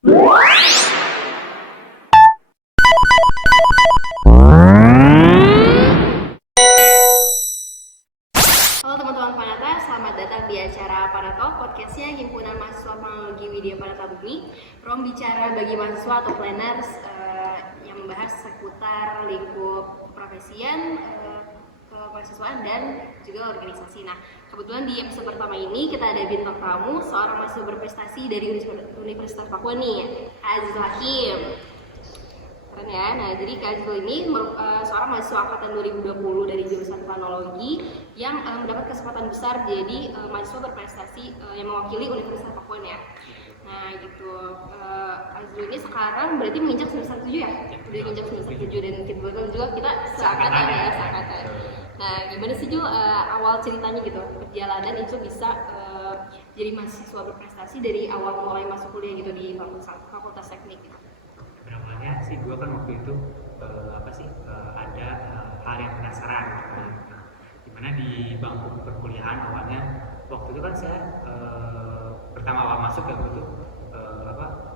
Halo teman-teman Panata, selamat datang di acara Panatalk, podcastnya Himpunan Mahasiswa Teknologi Media Panata Bumi. Ruang bicara bagi mahasiswa atau planners yang membahas seputar lingkup profesian, kemahasiswaan dan juga organisasi. Nah, kebetulan di episode pertama ini kita ada bintang tamu, seorang mahasiswa berprestasi dari Universitas Papua nih, Azizul Hakim. Keren ya. Nah, jadi Kak Azizul ini seorang mahasiswa angkatan 2020 dari jurusan planologi yang mendapat kesempatan besar jadi mahasiswa berprestasi yang mewakili Universitas Papua ya. Nah, gitu. Azizul ini sekarang berarti menginjak semester 7 ya? Udah menginjak semester 7 dan kebetulan juga kita seangkatan ya, seangkatan. Nah, gimana sih Jul awal ceritanya gitu, perjalanan itu bisa jadi mahasiswa berprestasi dari awal mulai masuk kuliah gitu di Fakultas Teknik gitu? Berawalnya sih gue kan waktu itu ada hal yang penasaran gitu. Nah, dimana di bangku perkuliahan awalnya waktu itu kan saya pertama awal masuk ya gue tuh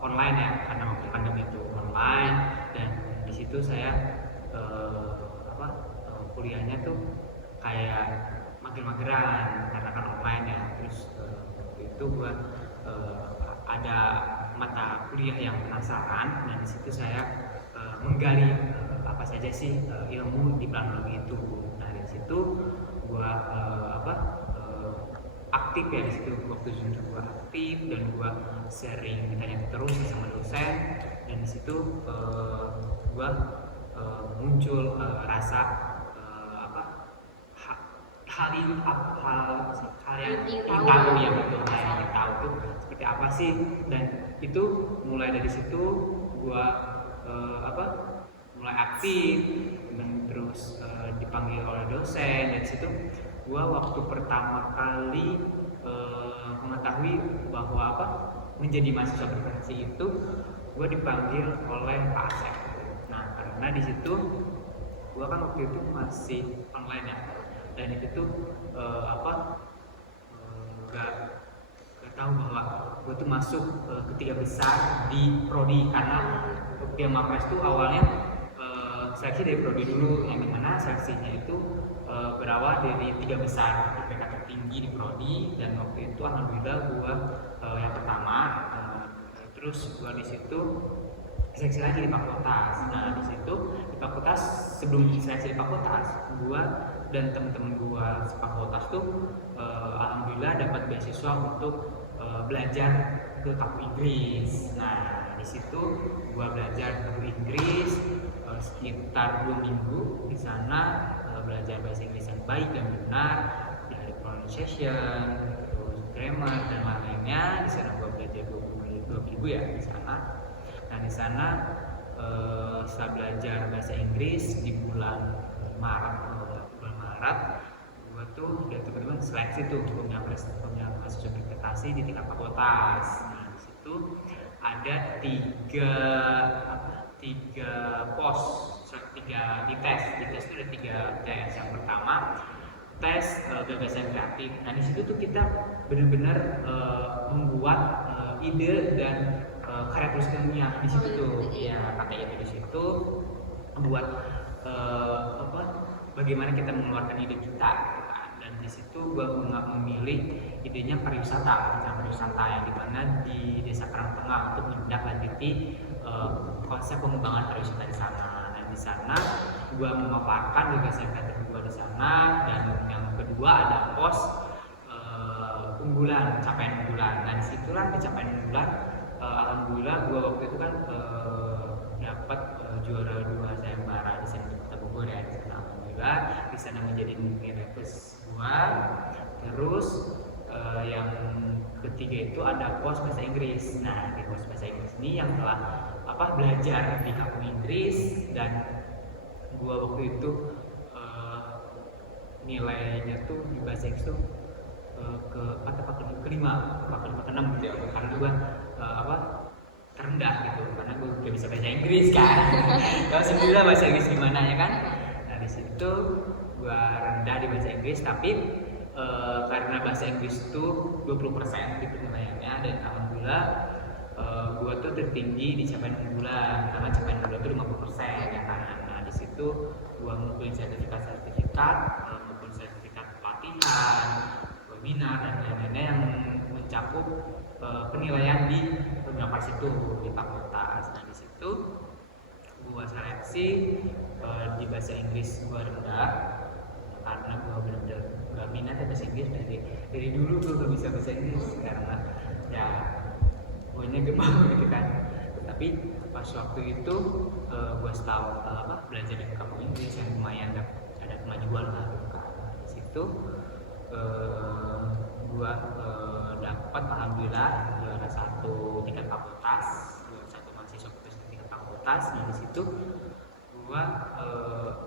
online ya, karena waktu pandemi itu online, dan di situ saya kuliahnya tuh kayak mager-mageran karena kan online ya. Terus waktu itu gue ada mata kuliah yang penasaran, dan di situ saya menggali apa saja sih ilmu di planologi itu. Nah, di situ gua aktif ya. Di situ waktu itu gua aktif dan gua sering ditanya terus sama dosen, dan di situ gua muncul rasa hal yang tahu ya, betul, hal yang tahu tuh seperti apa sih. Dan itu mulai dari situ gua mulai aktif, dan terus dipanggil oleh dosen. Dan situ gua waktu pertama kali mengetahui bahwa menjadi mahasiswa berprestasi itu gua dipanggil oleh Pak Asep. Nah, karena di situ gua kan waktu itu masih online ya, dan itu tuh gak tahu bahwa gue tuh masuk ketiga besar di prodi, karena dia Mapres tuh awalnya seleksi dari prodi dulu, yang dimana seleksinya itu berawal dari tiga besar IPK tertinggi di prodi. Dan waktu itu alhamdulillah gue yang pertama. Terus gue di situ seleksi lagi di fakultas. Nah, di situ di fakultas, sebelum seleksi di fakultas, gue dan teman-teman gue sefakultas tuh alhamdulillah dapat beasiswa untuk belajar ke kampus Inggris. Nah, di situ gue belajar ke Inggris sekitar 2 minggu di sana, belajar bahasa Inggris yang baik dan benar, dari pronunciation, terus grammar dan lain-lainnya. Di sana gue belajar 2 minggu ya di sana. Nah, di sana setelah belajar bahasa Inggris di bulan Maret, gue tuh udah teman-teman seleksi tuh punya mahasiswa berprestasi di tingkat fakultas. Nah, di situ ada tiga di tes itu ada 3 tes. Yang pertama tes gagasan kreatif. Nah, di situ tuh kita benar-benar membuat ide dan karya tulis ilmiah di situ tuh. Ya, katanya itu di situ membuat bagaimana kita mengeluarkan ide kita. Dan di situ gue memilih idenya pariwisata yang dimana di Desa Karangtengah untuk menindaklanjuti konsep pengembangan pariwisata di sana. Dan di sana gue memaparkan gagasan kreatif gue di sana. Dan yang kedua ada pos capaian unggulan. Nah, disitulah di capaian unggulan alhamdulillah gue waktu itu kan dapat juara 2 sayembara di sana di Kota Bogor ya. Di sana alhamdulillah di sana menjadi nilai plus 2. Terus yang ketiga itu ada pos bahasa Inggris. Nah, di pos bahasa Inggris ini yang telah belajar di kampus Inggris, dan gue waktu itu nilainya tuh di bahasa Inggris tuh kelima ke 6 gitu ya, karena gue terendah gitu, karena gue udah bisa bahasa Inggris kan. Kalau sebelumnya bahasa Inggris gimana ya kan. Nah, di situ gue rendah di bahasa Inggris, tapi karena bahasa Inggris tuh 20% gitu nilainya, dan alhamdulillah gua tuh tertinggi di capaian unggulan karena capaian unggulan tuh 50% ya kan. Nah di situ gua ngumpulin sertifikat maupun sertifikat pelatihan, webinar dan lain-lainnya yang mencakup penilaian di universitas itu di fakultas. Nah di situ gua seleksi di bahasa Inggris gua rendah karena gua benar-benar gak minat ya bahasa Inggris dari dulu gua gak bisa bahasa Inggris karena ya guanya gemar gitu kan. Tapi pas waktu itu gua belajar di kampus Inggris yang lumayan ada kemajuan lah gitu kan. Di situ gua dapat alhamdulillah juara satu tingkat fakultas, juara satu mahasiswa tingkat fakultas. Nah di situ gua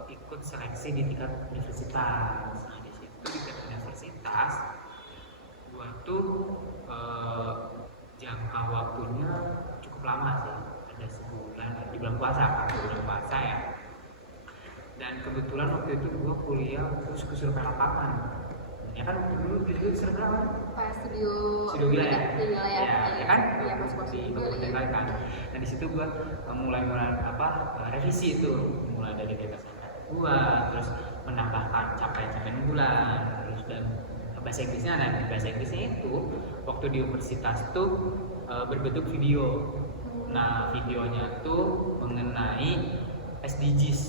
ikut seleksi di tingkat universitas. Nah di situ di tingkat universitas gua tuh jangka waktunya cukup lama sih, ada sebulan di bulan puasa kan, bulan puasa ya. Dan kebetulan waktu itu gua kuliah terus kesurupan lapangan. Ya kan waktu dulu itu serba apa? Pas studio wilayah. Ya kan? Iya, pas Di kabupaten kan. Nah di situ gua mulai revisi itu, mulai dari data gua, terus menambahkan capaian bulan, terus dan bahasa Inggrisnya. Nah bahasa Inggrisnya itu waktu di universitas tuh berbentuk video. Nah videonya tuh mengenai SDGs.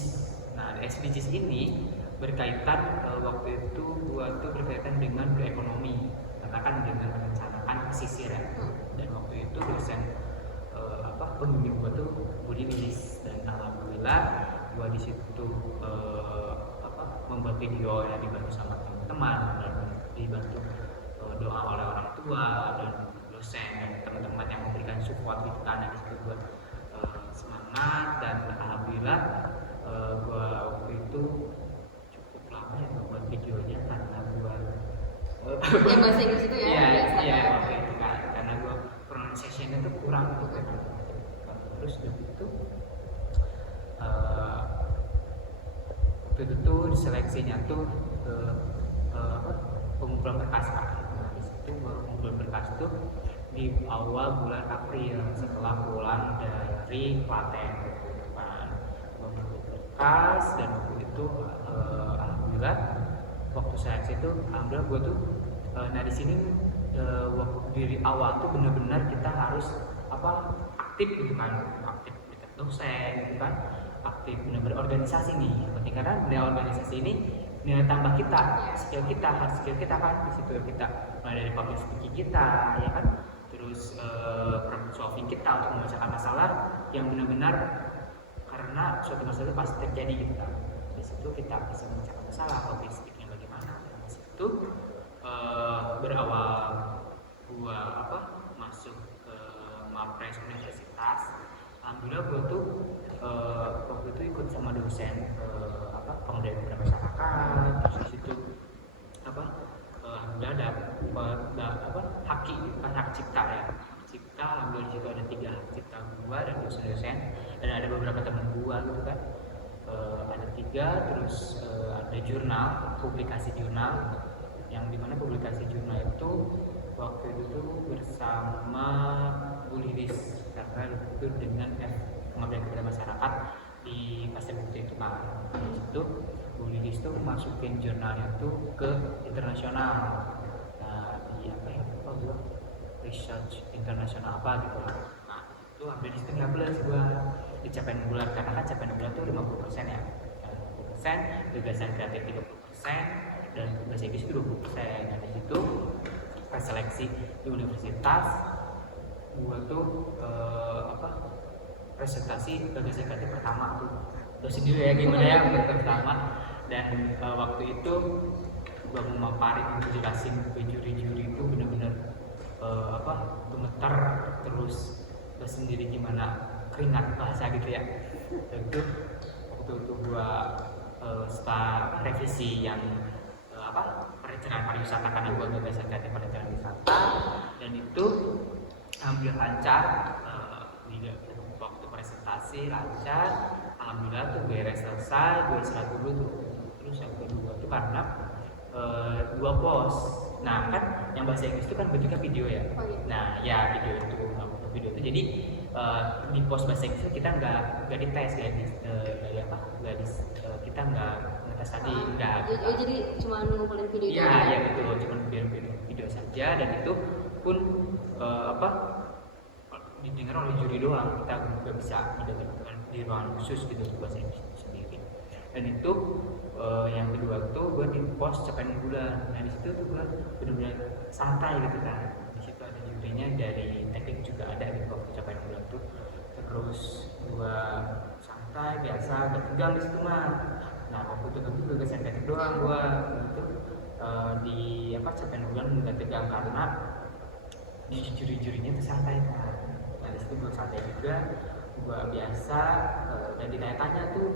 Nah SDGs ini berkaitan waktu itu gua tuh berkaitan dengan ekonomi, karena kan dengan merencanakan pesisir ya. Dan waktu itu dosen pembimbing gua tuh Budi Wilis, dan alhamdulillah gua di situ membuat video yang dibantu sama teman-teman dan dibantu doa oleh orang tua dan dosen dan teman-teman yang memberikan support gitu kan. Di situ gua semangat dan alhamdulillah gua waktu itu buat videonya karena gua yang bahasa Inggris itu ya. Iya waktu itu kan karena gua pronunciation-nya tuh kurang gitu kan. Terus begitu waktu itu tuh seleksinya tuh pengumpulan berkas kan. Nah di situ pengumpulan berkas tuh di awal bulan April setelah pulang dari Klaten gitu kan. Pengumpulan berkas dan waktu itu alhamdulillah waktu seleksi itu alhamdulillah gue tuh nah di sini waktu dari awal tuh benar-benar kita harus aktif gitu kan, aktif dekat dosen gitu kan, aktif benar-benar organisasi nih. Penting karena nilai organisasi ini nilai tambah kita, skill kita kan di situ kita mulai dari public speaking kita ya kan, terus problem solving kita untuk memecahkan masalah yang benar-benar karena suatu masalah itu pasti terjadi gitu kan. Di situ kita bisa memecahkan masalah, public speaking bagaimana. Dan di situ berawal gua masuk ke Mapres Universitas. Alhamdulillah gua tuh waktu itu ikut sama dosen pemberdayaan kepada masyarakat. Terus di situ alhamdulillah dapat hak cipta ya. Cipta, alhamdulillah di situ ada 3 hak cipta gua dan dosen-dosen, dan ada beberapa teman gua gitu kan. Ada 3, terus ada jurnal, publikasi jurnal, yang dimana publikasi jurnal itu waktu itu tuh bersama Bu Lilis, karena itu dengan pengabdian kepada masyarakat di Pasir Putih itu kan. Di situ Bu Lilis tuh masukin jurnalnya tuh ke internasional. Nah di research internasional gitu lah. Nah itu hampir di situ plus gua di capaian bulan, karena kan capaian bulan tuh 50% ya, 50%, gagasan kreatif 30%, dan bahasa Inggris itu 20%. Nah di situ pas seleksi di universitas gua tuh presentasi gagasan kreatif pertama tuh sendiri ya gimana ya pertama. Dan waktu itu gua memaparin, menjelasin ke juri-juri itu benar-benar gemeter, terus sendiri gimana keringat bahasa gitu ya. Dan itu waktu itu gua setelah revisi yang perencanaan pariwisata, karena gua gagasan kreatif perencanaan wisata, dan itu hampir lancar. Waktu presentasi lancar, alhamdulillah tuh beres selesai, gue istirahat dulu tuh. Terus yang kedua tuh karena 2 pos. Nah kan yang bahasa Inggris itu kan bentuknya video ya. Nah ya video itu gitu. Jadi di pos bahasa Inggris kita nggak dites kita nggak ngetes tadi nggak. Jadi cuma ngumpulin video itu. Iya betul, cuma video saja, dan itu pun didengar oleh juri doang, kita nggak bisa mendengarkan di ruangan khusus gitu bahasa Inggris sendiri. Dan itu yang kedua tuh gue di pos capaian bulan. Nah di situ tuh gue benar-benar santai gitu kan. Di situ ada jurinya dari teknik juga ada gitu waktu capaian bulan tuh. Terus gue santai biasa, gak tegang di situ mah. Nah waktu itu juga gak santai doang gue itu di capaian bulan gak tegang karena di juri-jurinya tuh santai kan. Nah di situ gue santai juga, gue biasa dan ditanya-tanya tuh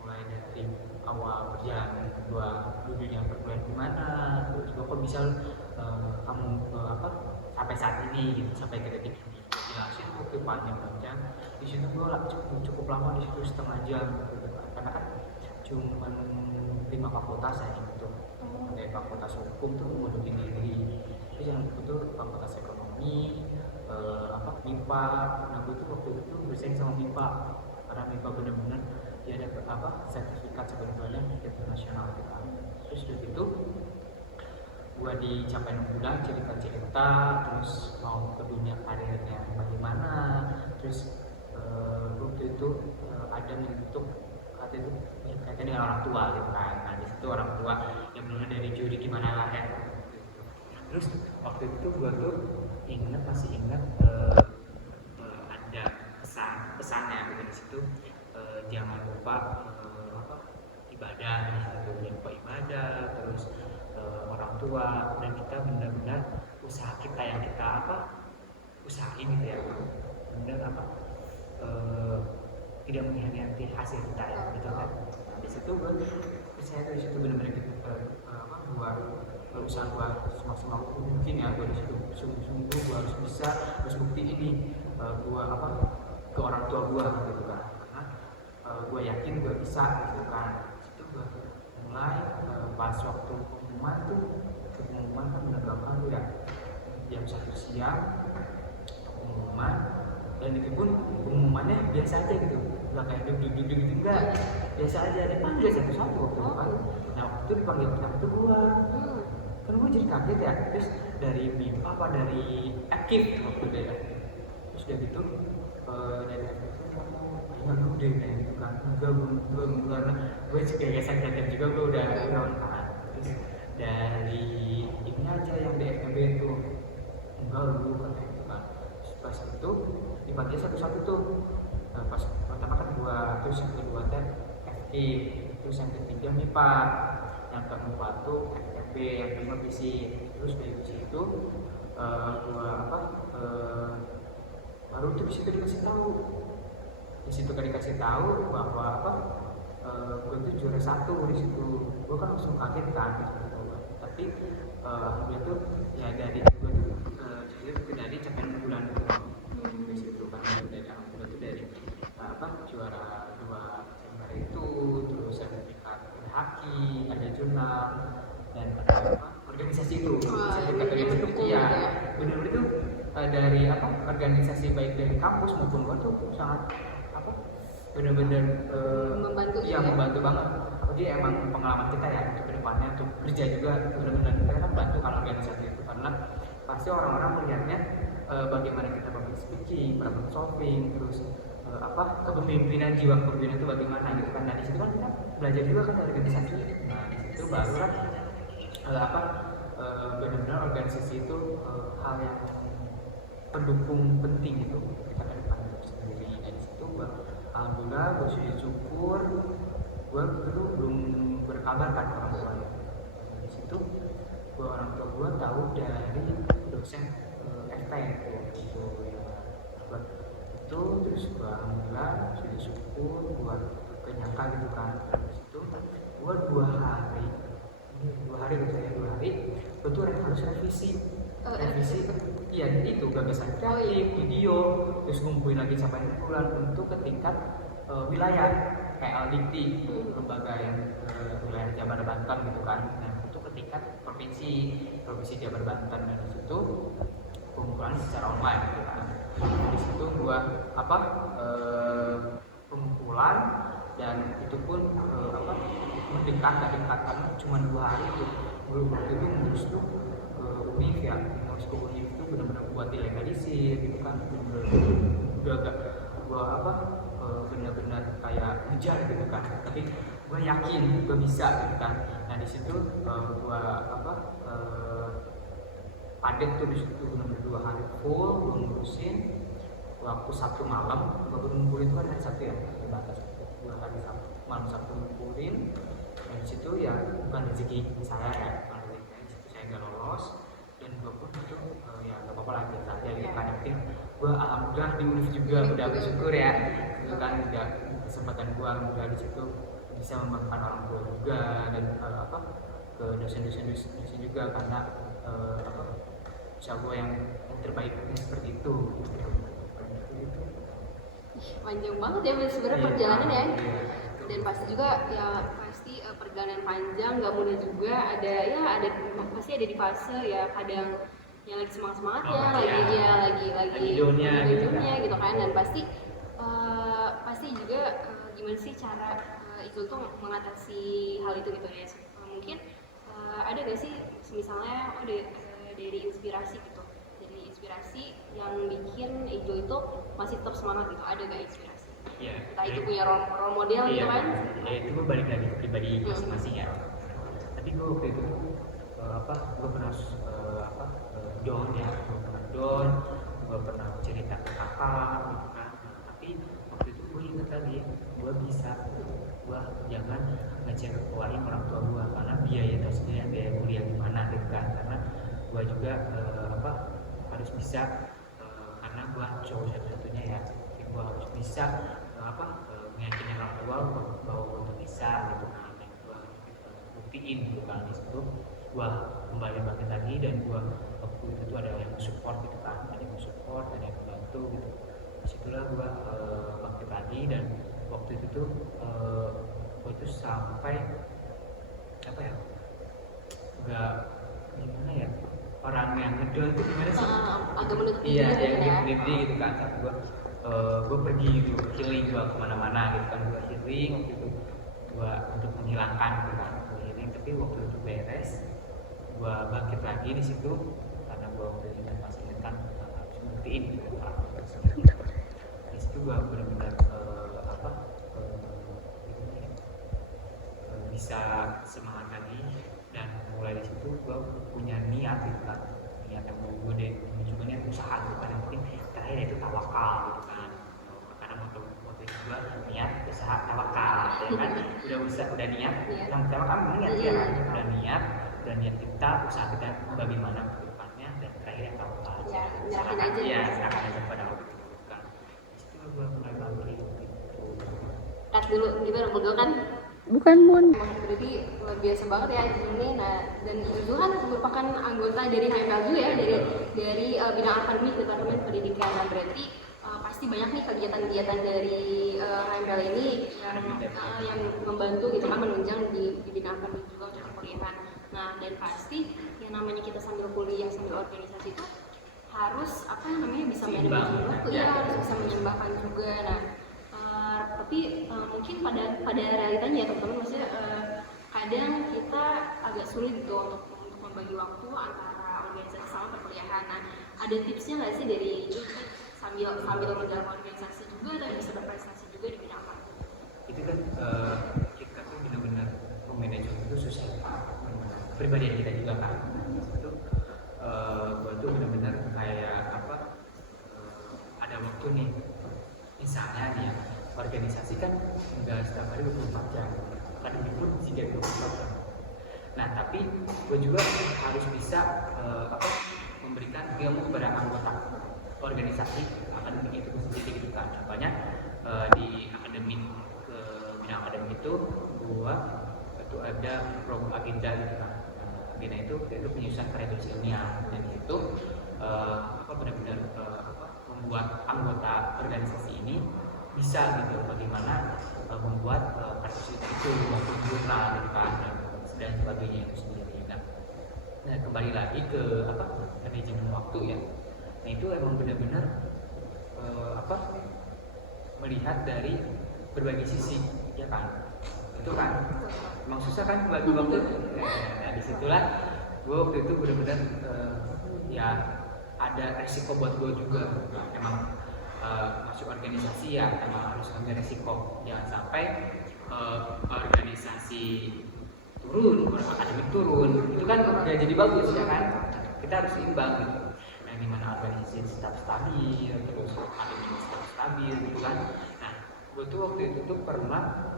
mulai dari awal perjalanan gue dunia perkuliahan gimana, terus gue kok bisa kamu sampai saat ini gitu, sampai ke detik ini. Jelasin tuh panjang di situ gue cukup lama di situ, setengah jam gitu kan, karena kan cuma 5 fakultas ya gitu. Kayak fakultas hukum tuh mau bikin diri, terus yang itu fakultas ekonomi, MIPA. Nah gue tuh waktu itu bersaing sama MIPA karena MIPA bener-bener dia ada sertifikat sebenarnya internasional gitu kan. Terus dari itu gue di capaian bulan cerita-cerita, terus mau ke dunia karirnya bagaimana, terus waktu itu ada membentuk katanya itu kaitan dengan orang tua gitu kan. Nah di situ orang tua yang benar dari juri gimana lah ya gitu. Terus waktu itu gue tuh masih ingat ada pesannya gitu di situ, jangan lupa ibadah gitu, jangan lupa ibadah, terus orang tua, dan kita benar-benar usaha kita yang kita usahain gitu ya, benar tidak mengkhianati hasil kita ya gitu kan. Nah di situ gue percaya tuh di situ benar-benar buat berusaha gue semaksimal mungkin ya, gue di situ sungguh-sungguh gue harus bisa, harus bukti ini gue ke orang tua gue gitu kan, karena gue yakin gue bisa gitu kan. Di situ gue mulai pas waktu pengumuman kan menegakkan tuh ya jam 1 siang pengumuman, dan itu pun pengumumannya biasa aja gitu, nggak kayak duduk gitu, enggak, biasa aja, dipanggil satu-satu waktu itu kan. Nah waktu itu dipanggil pertama tuh gue kan, gue jadi kaget ya, terus dari MIPA dari Akif waktu itu ya, terus udah gitu dari Akif itu nggak udah kayak gitu kan, gue juga geser juga, gue udah kan. Terus dari ini aja yang di FKB itu enggak lu kan gitu kan. Pas itu dipanggil satu-satu tuh, pas pertama kan gue, terus yang kedua teh FK, terus yang ketiga MIPA, yang keempat tuh FKB, yang kelima fisik. Terus dari situ baru tuh disitu dikasih tahu bahwa gue tuh juara 1 di situ. Gue kan langsung kaget kan gitu. Tapi alhamdulillah tuh ya dari gue tuh dari capaian bulan di situ kan, dari alhamdulillah tuh dari juara 2 Desember itu, terus sertifikat haki, ada jurnal, dan ada organisasi itu sertifikat organisasi. Iya benar-benar tuh dari organisasi baik dari kampus maupun gue tuh sangat benar-benar membantu. Iya membantu banget. Apalagi emang pengalaman kita ya untuk kedepannya, untuk kerja juga benar-benar kita kan bantu kalau organisasi itu, karena pasti orang-orang melihatnya bagaimana kita public speaking, problem solving, terus kepemimpinan, jiwa kepemimpinan itu bagaimana gitu kan. Nah di situ kan kita belajar juga kan dari organisasi. Nah di situ baru kan benar-benar organisasi itu hal yang pendukung penting gitu kita ke depan sendiri. Nah di situ alhamdulillah gue sujud syukur, gue dulu belum berkabar kan orang tuanya. Di situ orang tua gue tahu dari dosen FT gitu ya, buat itu. Terus gue alhamdulillah sujud syukur, gue kenyangka gitu kan. Di situ gue 2 hari gue tuh harus revisi. Iya itu gagasan kreatif, video, terus ngumpulin lagi sampai bulan untuk ke tingkat wilayah kayak Aldikti, lembaga yang wilayah Jabar Banten gitu kan. Nah untuk ke tingkat provinsi Jabar Banten, dan di situ pengumpulan secara online gitu kan. Di situ gua pengumpulan, dan itu pun mendekat karena cuma 2 hari tuh. Belum waktu itu ngurus tuh UNIF ya, ngurus ke UNIF itu benar-benar buat dilegalisir gitu kan, udah agak gua benar-benar kayak ngejar gitu kan, tapi gua yakin gua bisa gitu kan. Nah di situ gua padet tuh di situ benar-benar 2 hari full gua ngurusin. Waktu Sabtu malam gua baru ngumpulin itu kan hari Sabtu ya, terbatas gua hari Sabtu malam, Sabtu ngumpulin. Dan di situ ya bukan rezeki saya ya, bukan rezeki saya, di situ saya gak lolos, dan gua pun itu ya gak apa-apa lah, biasa aja gitu kan. Yang penting gua alhamdulillah di UNIF juga udah bersyukur ya, itu kan udah kesempatan gua alhamdulillah di situ bisa membanggakan orang tua juga, dan ke dosen-dosen juga, karena usaha gua yang terbaiknya seperti itu. Panjang banget ya sebenarnya perjalanan ya. Dan pasti juga ya pasti perjalanan panjang, nggak mudah juga. Pasti ada di fase ya kadang yang lagi semangatnya, lagi downnya gitu kan. Dan pasti juga gimana sih cara Izul tuh mengatasi hal itu gitu ya. Mungkin ada nggak sih misalnya dari inspirasi gitu, dari inspirasi yang bikin Izul itu masih tetap semangat gitu, ada nggak inspirasi? Ya, entah itu punya role model gitu kan? Ya itu gue balik lagi ke pribadi masing-masing ya. Tapi gue waktu itu gue pernah down ya, gue pernah cerita ke kakak gitu kan. Tapi waktu itu gue inget lagi, gue bisa, gue jangan ngecewain orang tua gue, karena biaya tersendiri, biaya kuliah gimana gitu kan. Karena gue juga harus bisa, karena gue cowok satu-satunya ya, gue harus bisa meyakinkan orang tua bahwa gue tuh bisa gitu kan. Dan gue buktiin gitu kan. Di situ gue kembali bangkit lagi, dan gue waktu itu tuh ada yang support gitu kan, ada yang support, ada yang membantu gitu. Disitulah gue bangkit lagi, dan waktu itu tuh gue tuh sampai gak gimana ya, orang yang ngedown itu gimana sih? Agak menutup diri gitu kan. Saat gue pergi gitu, healing, gue kemana-mana gitu kan, gue healing waktu itu, gue untuk menghilangkan gitu kan, gue healing. Tapi waktu itu beres, gue bangkit lagi di situ, karena gue udah masih ingat kan, harus buktiin gitu kan. Di situ gue benar-benar bisa semangat lagi, dan mulai di situ gue punya niat gitu kan, niat yang mau gue deh juga niat usaha gitu kan. Yang penting terakhir itu tawakal gitu kan, karena waktu itu gue niat usaha tawakal ya kan. udah niat yang pertama kan niat ya kan, udah niat kita, usaha kita bagaimana ke depannya, dan terakhir yang tawakal aja, serahkan aja pada Allah gitu kan. Di situ gue mulai bangkit gitu. Cut dulu gimana berdua kan? Bukan Bun. Berarti luar biasa banget ya ini. Nah, dan Izul kan merupakan anggota dari HML juga ya, dari bidang akademik Departemen Pendidikan. Nah, berarti pasti banyak nih kegiatan-kegiatan dari HML ini yang membantu gitu kan, menunjang di bidang akademik juga untuk perkuliahan. Nah, dan pasti yang namanya kita sambil kuliah sambil organisasi itu harus bisa manajemen waktu ya, harus bisa menyeimbangkan juga. Nah, tapi mungkin pada realitanya ya teman-teman, maksudnya kadang kita agak sulit gitu untuk membagi waktu antara organisasi sama perkuliahan. Nah, ada tipsnya nggak sih dari itu sambil menjalankan organisasi juga dan bisa berprestasi juga di bidang apa? Itu kan kita tuh benar-benar manajemen itu susah, pribadi kita juga kan. Itu gua tuh benar-benar kayak ada waktu nih, misalnya nih ya, organisasi kan enggak setiap hari 24 jam, akademik pun tidak 24 jam. Nah, tapi gue juga harus bisa memberikan ilmu kepada anggota organisasi akademik itu sendiri gitu kan. Contohnya di bidang akademik itu gue itu ada program agenda gitu kan. Agenda itu penyusunan karya tulis ilmiah, dan itu benar-benar membuat anggota organisasi ini bisa gitu bagaimana membuat kartu itu waktu jurnal gitu kan, dan sebagainya itu sendiri. Nah kembali lagi ke manajemen waktu ya. Nah itu emang benar-benar melihat dari berbagai sisi, ya kan? Itu kan emang susah kan bagi waktu. Nah disitulah gue waktu itu benar-benar ya ada resiko buat gue juga. Emang masuk organisasi ya emang harus ambil resiko, jangan sampai organisasi turun, akademik turun, itu kan gak jadi bagus ya kan. Kita harus imbang gitu. Nah gimana organisasi tetap stabil, terus akademik tetap stabil gitu kan. Nah gue tuh waktu itu tuh pernah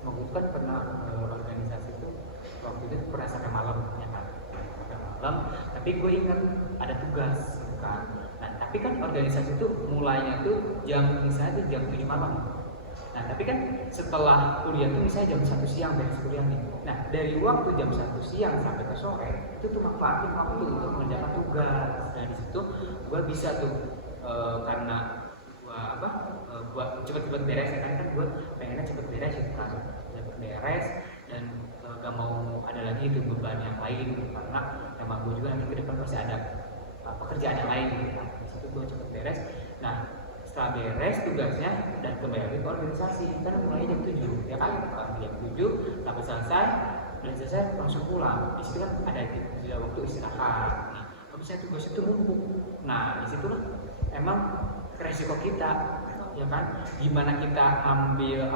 organisasi tuh waktu itu pernah sampai malam ya kan, sampai malam. Tapi gue ingat ada tugas gitu kan. Nah tapi kan organisasi tuh mulainya tuh misalnya jam 7 malam. Nah tapi kan setelah kuliah tuh misalnya jam 1 siang beres kuliah nih. Nah dari waktu jam 1 siang sampai ke sore itu tuh manfaatin waktu untuk mengerjakan tugas. Nah di situ gue bisa tuh karena gue cepet-cepet beres ya kan gue pengennya cepet beres gitu kan, cepet beres dan gak mau ada lagi itu beban yang lain gitu. Karena emang gue juga nanti ke depan pasti ada pekerjaan yang lain gitu kan. Di situ gue cepet beres. Nah setelah beres tugasnya dan kembali ke organisasi kan mulai jam 7 ya kan, jam 7 sampai selesai dan selesai langsung pulang. Di situ kan ada waktu istirahat. Nah habisnya tugas itu numpuk. Nah disitulah emang resiko kita ya kan, gimana kita ambil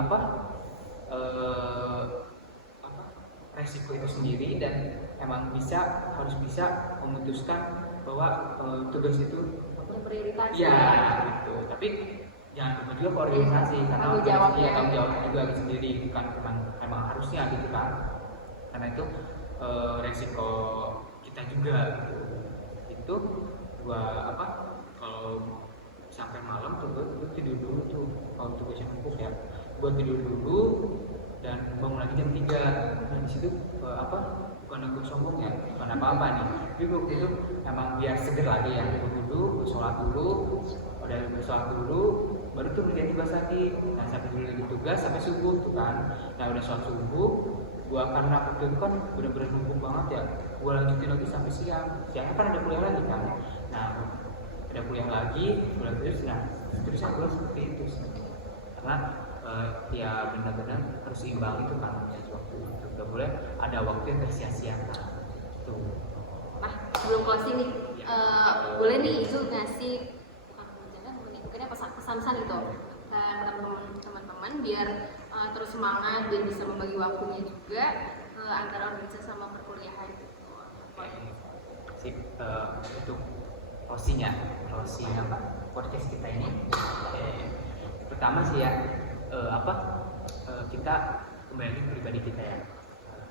resiko itu sendiri dan emang harus bisa memutuskan bahwa tugas itu prioritas ya gitu. Tapi jangan lupa juga ke organisasi karena tanggung jawabnya juga sendiri kan, emang harusnya gitu kan, karena itu resiko kita juga gitu. Itu gua kalau sampai malam tuh gue tidur dulu tuh kalau tugasnya numpuk ya, gue tidur dulu dan bangun lagi jam 3. Nah di situ bukan gue sombong ya, bukan apa-apa nih, tapi gue itu emang biar seger lagi ya. Gue duduk, gue sholat dulu, baru tuh ngerjain tugas lagi. Nah sampai dulu lagi tugas sampai subuh tuh kan. Nah udah sholat subuh, gue karena waktu itu kan bener-bener numpuk banget ya, gue lanjutin lagi sampai siangnya kan ada kuliah lagi kan. Nah ada kuliah lagi, terus terusnya gue seperti itu sih. Karena ya benar-benar harus seimbang itu kan waktu itu, gak boleh ada waktu yang tersia-siakan tuh. Nah sebelum closing nih boleh nih Izu ngasih mungkin pesan-pesan gitu ke teman-teman biar terus semangat, biar bisa membagi waktunya juga antara organisasi sama perkuliahan gitu. Sip, untuk closing podcast kita ini pertama sih ya kita kembali ke pribadi kita ya,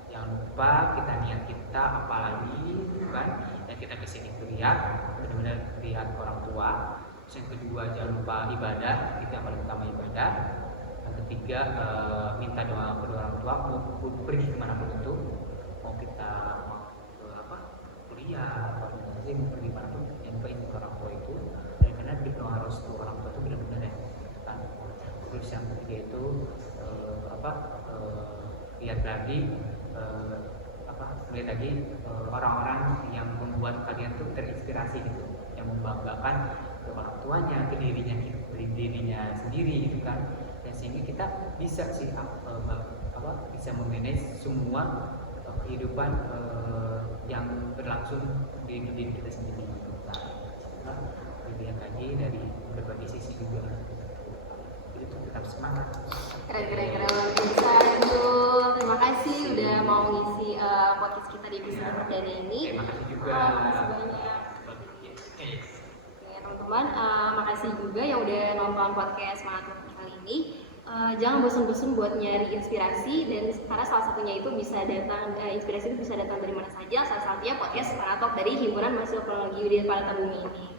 jangan lupa kita niat kita apalagi kan yang kita kesini kuliah benar-benar lihat orang tua. Terus yang kedua jangan lupa ibadah, itu yang paling utama ibadah. Yang ketiga minta doa kedua orang tua mau pergi kemanapun itu, mau kita kuliah atau mau pergi kemanapun yang penting ke orang tua itu, dan karena doa restu orang tua itu benar-benar ya kan. Terus yang ketiga itu lihat lagi orang-orang yang membuat kalian tuh terinspirasi gitu, yang membanggakan ke orang tuanya, ke dirinya sendiri gitu kan. Dan sehingga kita bisa sih bisa memanage semua kehidupan yang berlangsung di diri kita sendiri gitu kan. Nah, dilihat lagi dari berbagai sisi juga. Itu tetap semangat. Keren luar biasa itu. Terima kasih udah mau ngisi podcast kita di episode perdana ini. Terima kasih juga. Makasih banyak. Oke teman-teman, makasih juga yang udah nonton podcast Semangat kali ini. Jangan bosan-bosan buat nyari inspirasi, dan karena salah satunya itu bisa datang inspirasi itu bisa datang dari mana saja. Salah satunya podcast Paratalk dari Himpunan Mahasiswa Teknologi Widya Parata Bumi ini.